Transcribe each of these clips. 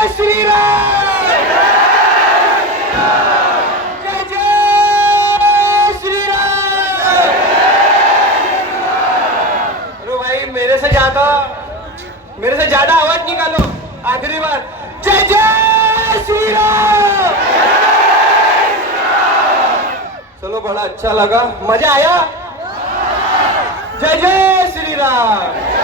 जय श्री राम भाई मेरे से ज़्यादा मेरे से ज़्यादा आवाज़ निकालो आखिरी बार जय जय श्री राम चलो बड़ा अच्छा लगा मज़ा आया जय जय श्री राम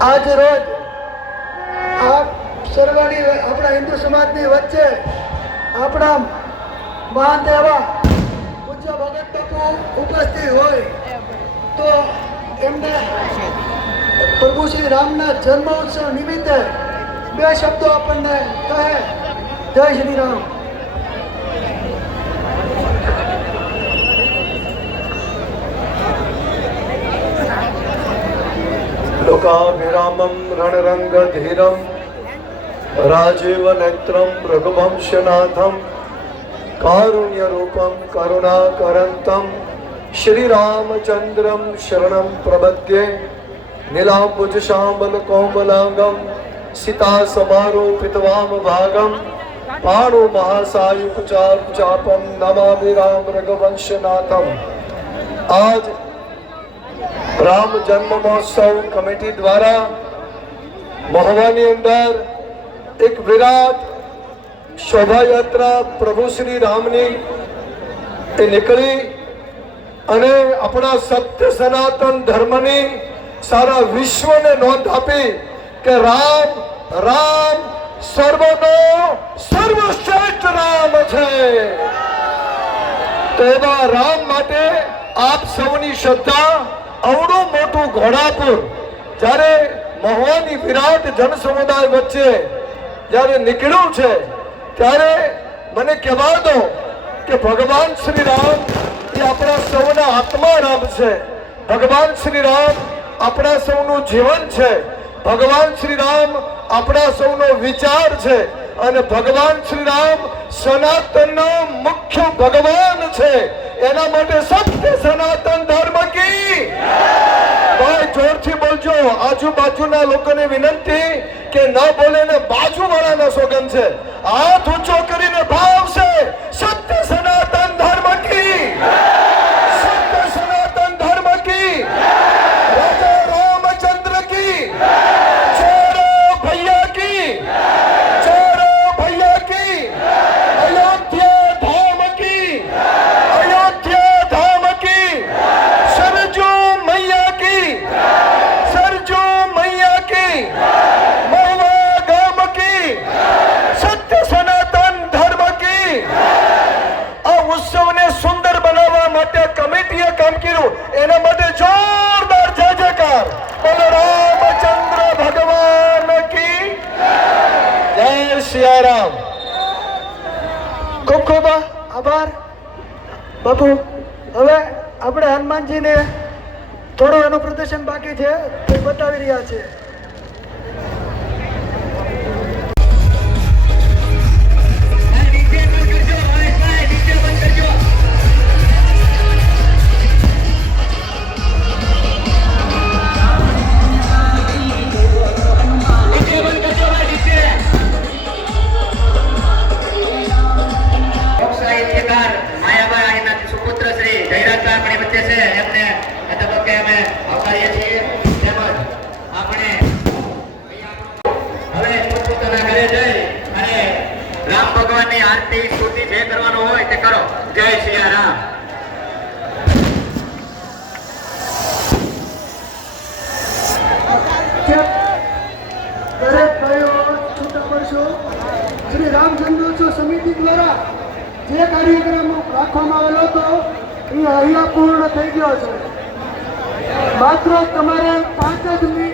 આજ રોજ આ સર્વની આપણા હિન્દુ સમાજની વચ્ચે આપણા મહાન એવા પૂજ્ય ભગત બાપુ ઉપસ્થિત હોય તો એમને પ્રભુ શ્રી રામના જન્મોત્સવ નિમિત્તે બે શબ્દો આપણને કહે. જય શ્રી રામ. लोकाभिरामं रणरङ्गधीरं राजीवनेत्रं रघुवंशनाथं कारुण्यरूपं करुणाकरन्तं श्रीरामचन्द्रं शरणं प्रपद्ये नीलाम्बुजशाम्बलकोमलाङ्गं सीतासमारोपितवामभागं पाणुमहासायुकुचाकुचापं नमामि राम रघुवंशनाथम् आज રામ જન્મ મહોત્સવ કમિટી દ્વારા મહુવાની અંદર એક વિરાટ શોભાયાત્રા પ્રભુ શ્રી રામની એ નીકળી અને આપણા સત્ય સનાતન ધર્મની સારા વિશ્વને નોંધ આપી કે રામ રામ, સર્વનો સર્વશ્રેષ્ઠ રામ છે. તો એવા રામ માટે આપ સૌની શ્રદ્ધા અવડું મોટું ઘોડાપુર, જ્યારે મહુવાની વિરાટ જન સમુદાય વચ્ચે જ્યારે નીકળ્યું છે, ત્યારે મને કહેવા દો કે ભગવાન શ્રી રામ એ આપણા સૌના આત્મા રામ છે. ભગવાન શ્રી રામ આપણા સૌનું જીવન છે. ભગવાન શ્રી રામ આપણા સૌનો વિચાર છે. અને ભગવાન શ્રી રામ સનાતનનો મુખ્ય ભગવાન છે. એના માટે સત્ય સનાતન ધર્મ કી. ભાઈ, જોરથી બોલજો. આજુબાજુના લોકોને વિનંતી કે ન બોલે ને બાજુવાળાના સોગન છે. હાથ ઊંચો કરીને ભાવ છે. સત્ય સનાતન ધર્મ કી સત્ય સનાતન ધર્મ કી રાજા રામચંદ્ર કી ચોરો ભૈયા કી ચોરો ભૈયા કી અયોધ્યા ધામ કી અયોધ્યા ધામ કી સરજુ મૈયા કી સરજુ મૈયા કી મહુવા ગામ કી સત્ય સનાતન ધર્મ કી આ ઉત્સવને સુંદર બનાવવા માટે કામ કર્યું. એના માટે જોરદાર જય જયકાર. બોલો રામચંદ્ર ભગવાન કી જય સિયારામ. ખૂબ ખૂબ આભાર. બાપુ, હવે આપણે હનુમાનજીને થોડું એનું પ્રદર્શન બાકી છે. તે બતાવી રહ્યા છે. સમિતિ દ્વારા જે કાર્યક્રમ રાખવામાં આવેલો હતો, એ અહીંયા પૂર્ણ થઈ ગયો છે. માત્ર તમારે પાંચ જ મિનિટ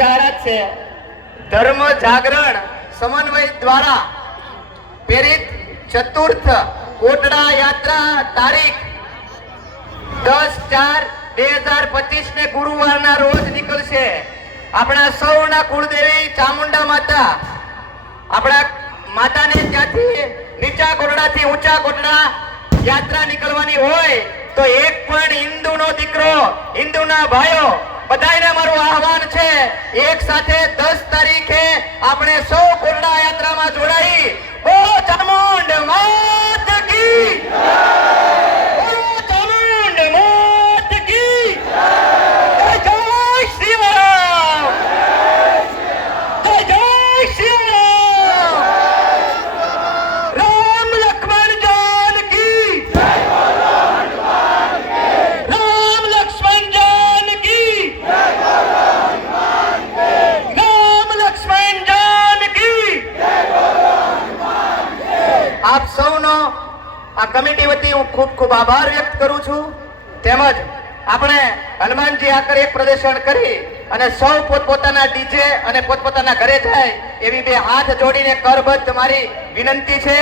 જાહેરાત છે. ધર્મ જાગરણ સમન્વય દ્વારા પ્રેરિત ચતુર્થ કોટડા યાત્રા તારીખ દસ ચાર બે હજાર પચીસ ને ગુરુવારના રોજ નીકળશે. આપણા સૌના કુળદેવી ચામુંડા માતા. આપણા માતાને ત્યાંથી નીચા કોટડાથી ઊંચા કોટડા યાત્રા નીકળવાની હોય તો એક પણ હિન્દુનો દીકરો, હિન્દુના ભાઈઓ બધાયને મારું આહવાન છે, એક સાથે દસ તારીખે આપણે સૌ કોટડા યાત્રામાં જોડાઈ. ઓ ચામુંડ માત કી બોલો ચામુંડ માત કી જય જય શ્રી રામ જય જય શ્રી રામ રામ લક્ષ્મણ જાનકી રામ લક્ષ્મણ જાનકી રામ લક્ષ્મણ જાનકી આપ સૌનો આ કમિટી વતી હું ખૂબ ખૂબ આભાર વ્યક્ત કરું છું. તેમજ આપણે હનુમાનજી આકર એક પ્રદર્શન કરી અને સૌ પોતપોતાના ડીજે અને પોતપોતાના ઘરે જાય એવી બે હાથ જોડીને કરબદ્ધ મારી વિનંતી છે.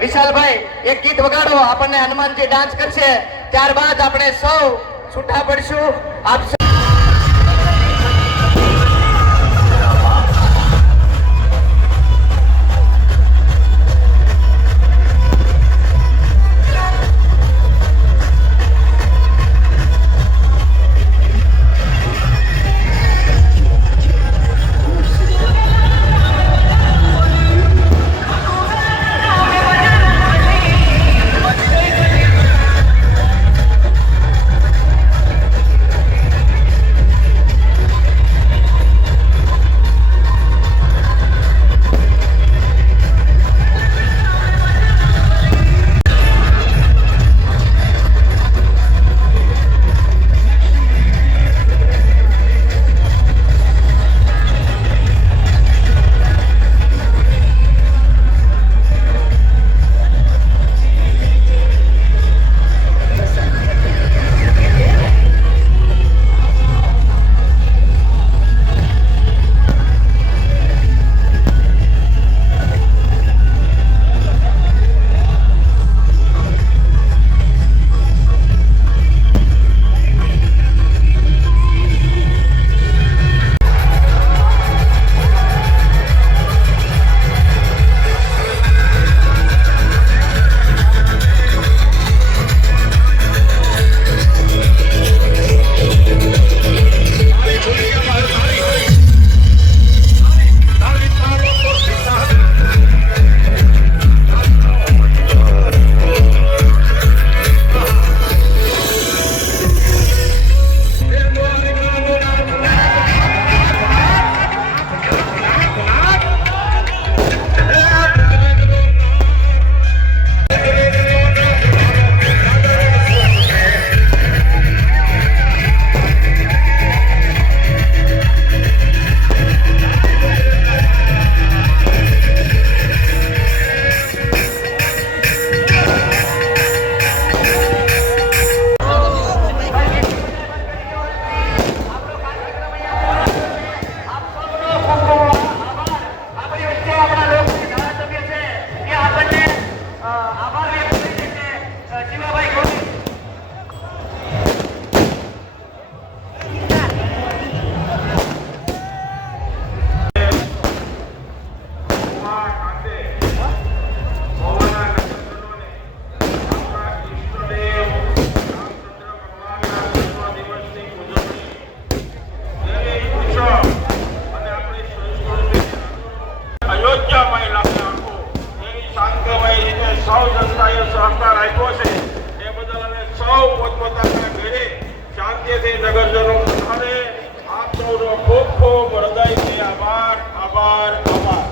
વિશાલભાઈ, એક ગીત વગાડો, આપણને હનુમાનજી ડાન્સ કરશે. ત્યારબાદ આપણે સૌ છૂટા પડશું. આપ સંસ્થાએ સહકાર આપ્યો છે. એ બદલ અમે સૌ પોતપોતાના ઘરે શાંતિથી નગરજનો વધારે આપ સૌનો ખૂબ ખૂબ હૃદયથી આભાર આભાર આભાર.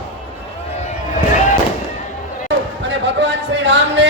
અને ભગવાન શ્રી રામને